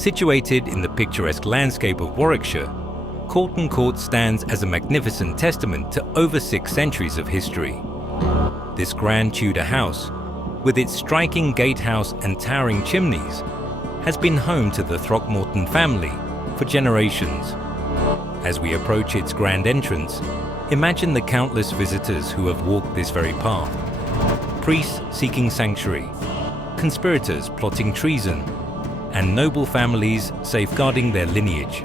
Situated in the picturesque landscape of Warwickshire, Coughton Court stands as a magnificent testament to over 6 centuries of history. This grand Tudor house, with its striking gatehouse and towering chimneys, has been home to the Throckmorton family for generations. As we approach its grand entrance, imagine the countless visitors who have walked this very path. Priests seeking sanctuary, conspirators plotting treason, and noble families safeguarding their lineage.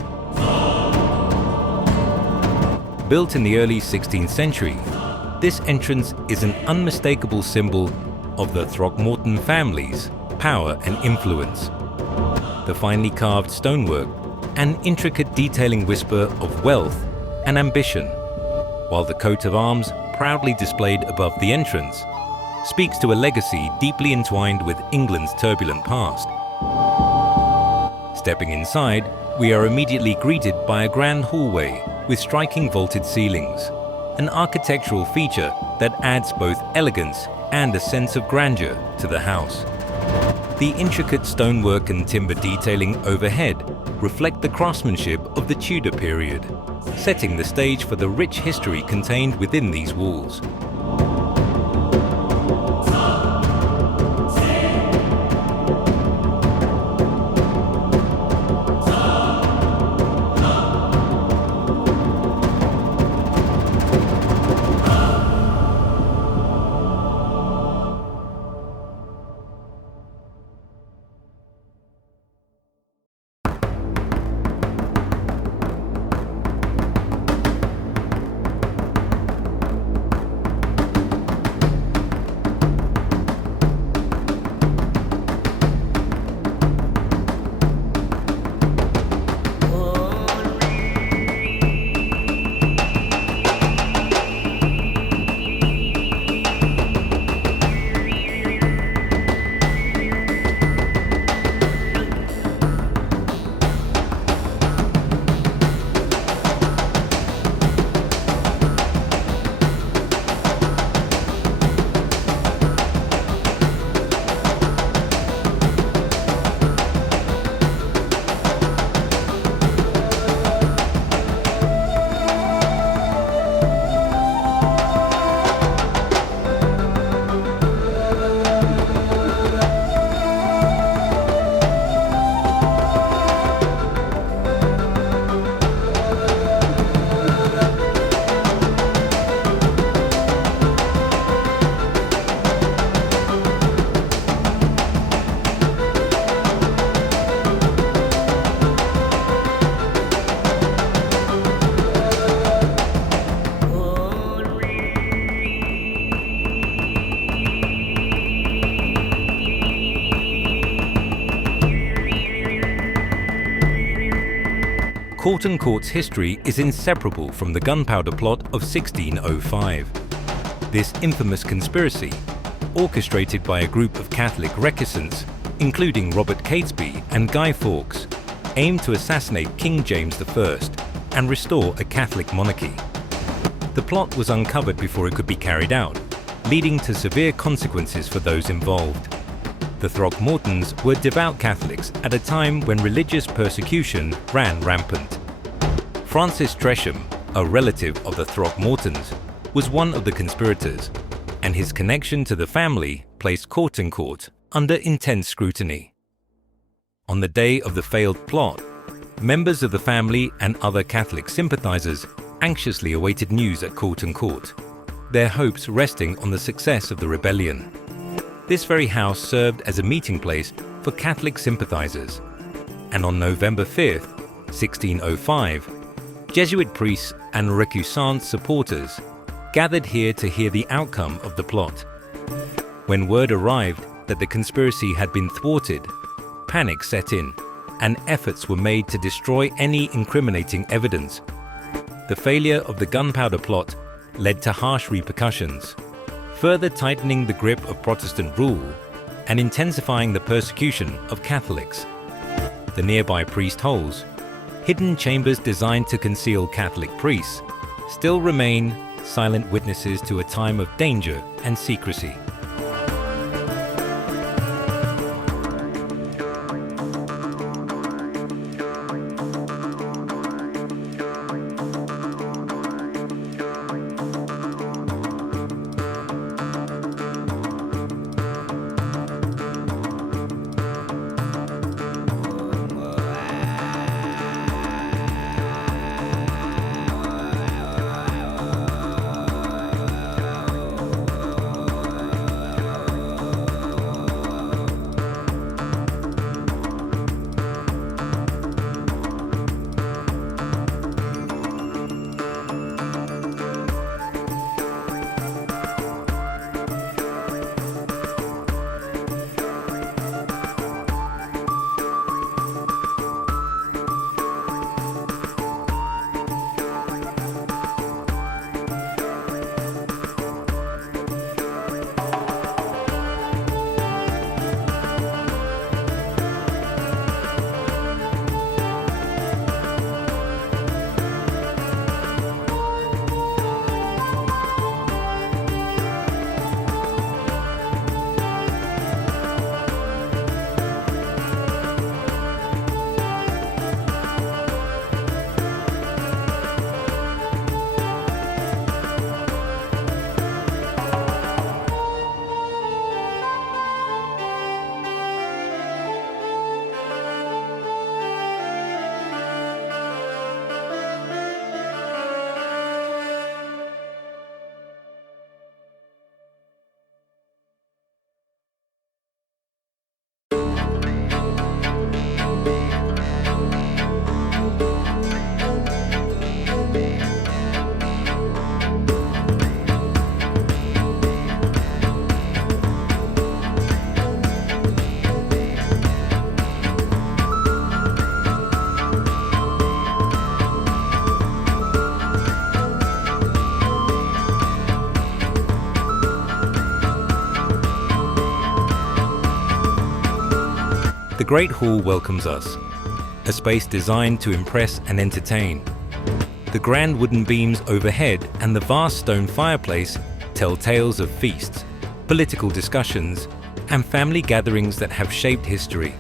Built in the early 16th century, this entrance is an unmistakable symbol of the Throckmorton family's power and influence. The finely carved stonework and intricate detailing whisper of wealth and ambition, while the coat of arms proudly displayed above the entrance speaks to a legacy deeply entwined with England's turbulent past. Stepping inside, we are immediately greeted by a grand hallway with striking vaulted ceilings, an architectural feature that adds both elegance and a sense of grandeur to the house. The intricate stonework and timber detailing overhead reflect the craftsmanship of the Tudor period, setting the stage for the rich history contained within these walls. Coughton Court's history is inseparable from the gunpowder plot of 1605. This infamous conspiracy, orchestrated by a group of Catholic recusants, including Robert Catesby and Guy Fawkes, aimed to assassinate King James I and restore a Catholic monarchy. The plot was uncovered before it could be carried out, leading to severe consequences for those involved. The Throckmortons were devout Catholics at a time when religious persecution ran rampant. Francis Tresham, a relative of the Throckmortons, was one of the conspirators, and his connection to the family placed Coughton Court under intense scrutiny. On the day of the failed plot, members of the family and other Catholic sympathizers anxiously awaited news at Coughton Court, their hopes resting on the success of the rebellion. This very house served as a meeting place for Catholic sympathizers, and on November 5th, 1605, Jesuit priests and recusant supporters gathered here to hear the outcome of the plot. When word arrived that the conspiracy had been thwarted, panic set in, and efforts were made to destroy any incriminating evidence. The failure of the gunpowder plot led to harsh repercussions, further tightening the grip of Protestant rule and intensifying the persecution of Catholics. The nearby priest holes, hidden chambers designed to conceal Catholic priests, still remain silent witnesses to a time of danger and secrecy. The Great Hall welcomes us, a space designed to impress and entertain. The grand wooden beams overhead and the vast stone fireplace tell tales of feasts, political discussions, and family gatherings that have shaped history.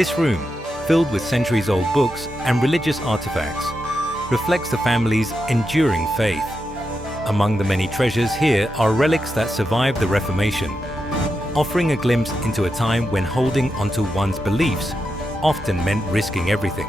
This room, filled with centuries-old books and religious artifacts, reflects the family's enduring faith. Among the many treasures here are relics that survived the Reformation, offering a glimpse into a time when holding onto one's beliefs often meant risking everything.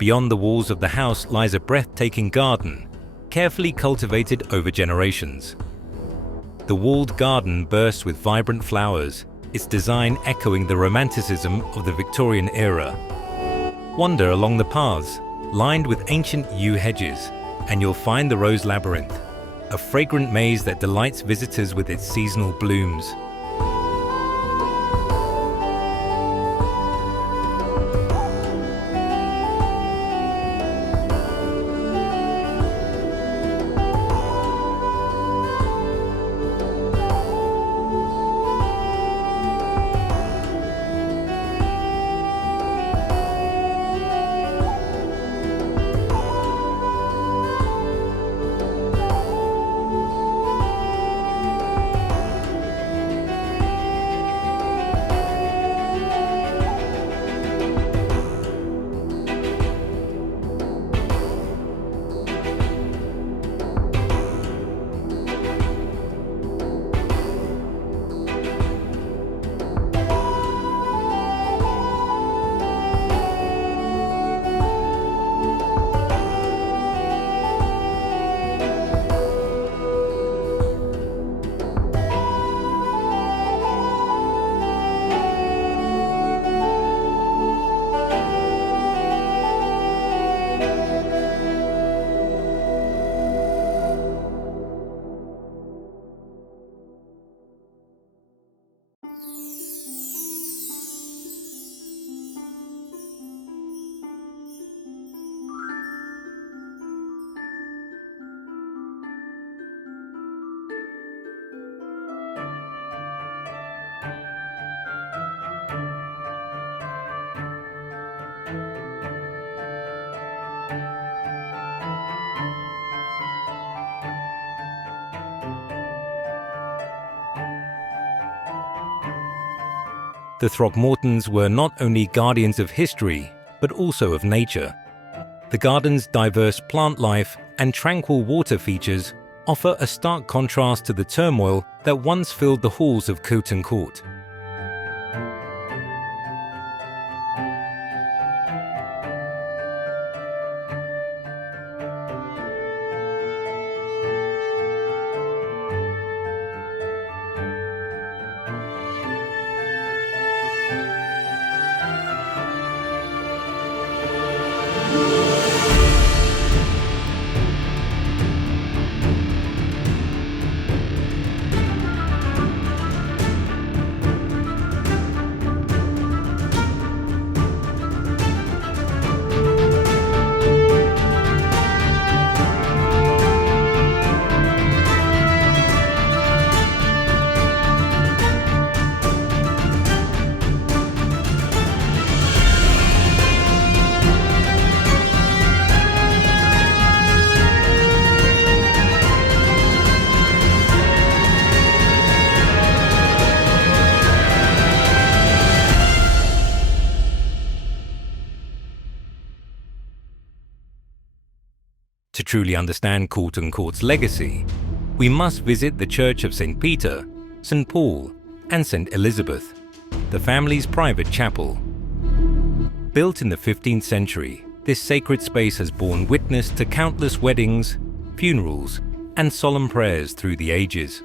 beyond the walls of the house lies a breathtaking garden, carefully cultivated over generations. The walled garden bursts with vibrant flowers, its design echoing the romanticism of the Victorian era. Wander along the paths, lined with ancient yew hedges, and you'll find the Rose Labyrinth, a fragrant maze that delights visitors with its seasonal blooms. The Throckmortons were not only guardians of history, but also of nature. The garden's diverse plant life and tranquil water features offer a stark contrast to the turmoil that once filled the halls of Coughton Court. To truly understand Coughton Court's legacy, we must visit the Church of St. Peter, St. Paul, and St. Elizabeth, the family's private chapel. Built in the 15th century, this sacred space has borne witness to countless weddings, funerals, and solemn prayers through the ages.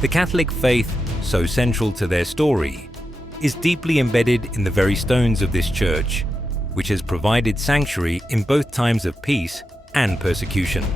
The Catholic faith, so central to their story, is deeply embedded in the very stones of this church, which has provided sanctuary in both times of peace and persecution.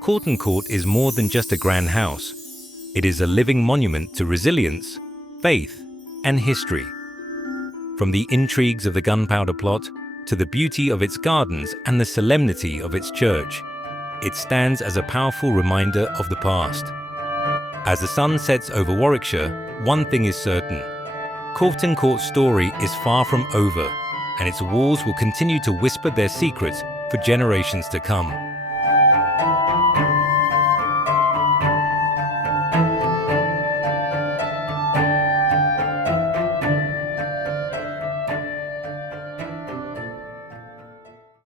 Coughton Court is more than just a grand house. It is a living monument to resilience, faith, and history. From the intrigues of the gunpowder plot to the beauty of its gardens and the solemnity of its church, it stands as a powerful reminder of the past. As the sun sets over Warwickshire, one thing is certain: Coughton Court's story is far from over, and its walls will continue to whisper their secrets for generations to come.